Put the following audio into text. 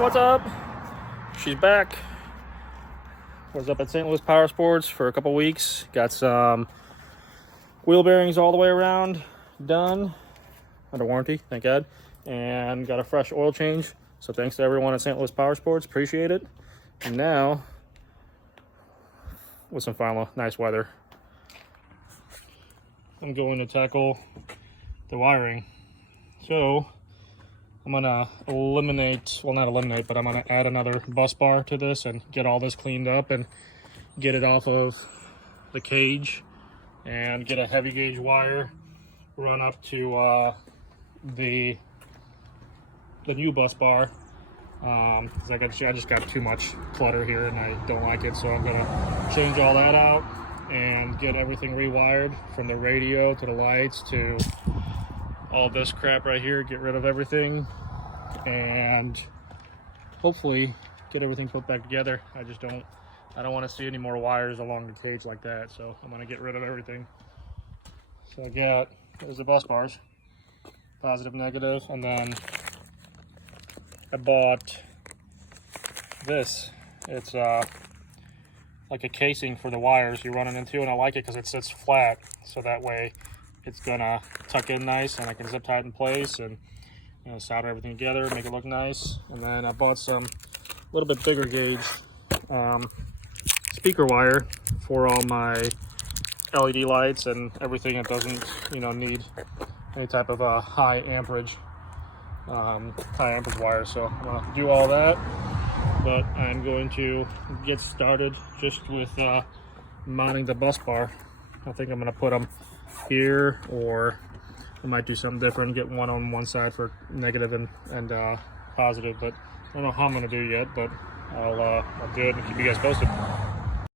What's up? She's back. Was up at St. Louis Power Sports for a couple weeks. Got some wheel bearings all the way around done under warranty, thank God, and got a fresh oil change. So thanks to everyone at St. Louis Power Sports, appreciate it. And now, with some final nice weather, I'm going to tackle the wiring. So I'm gonna eliminate, well, not eliminate, but I'm gonna add another bus bar to this and get all this cleaned up and get it off of the cage and get a heavy gauge wire run up to the new bus bar. Because I just got too much clutter here and I don't like it, so I'm gonna change all that out and get everything rewired from the radio to the lights to all this crap right here, get rid of everything and hopefully get everything put back together. I don't want to see any more wires along the cage like that, so I'm going to get rid of everything. So there's the bus bars, positive, negative, and then I bought this. It's like a casing for the wires you're running into, and I like it because it sits flat, so that way it's gonna tuck in nice and I can zip tie it in place and solder everything together, make it look nice. And then I bought some little bit bigger gauge speaker wire for all my LED lights and everything that doesn't need any type of high amperage wire. So I'm gonna do all that, but I'm going to get started just with mounting the bus bar. I think I'm gonna put them here, or I might do something different, get one on one side for negative and positive, but I don't know how I'm gonna do yet, but I'll do it and keep you guys posted.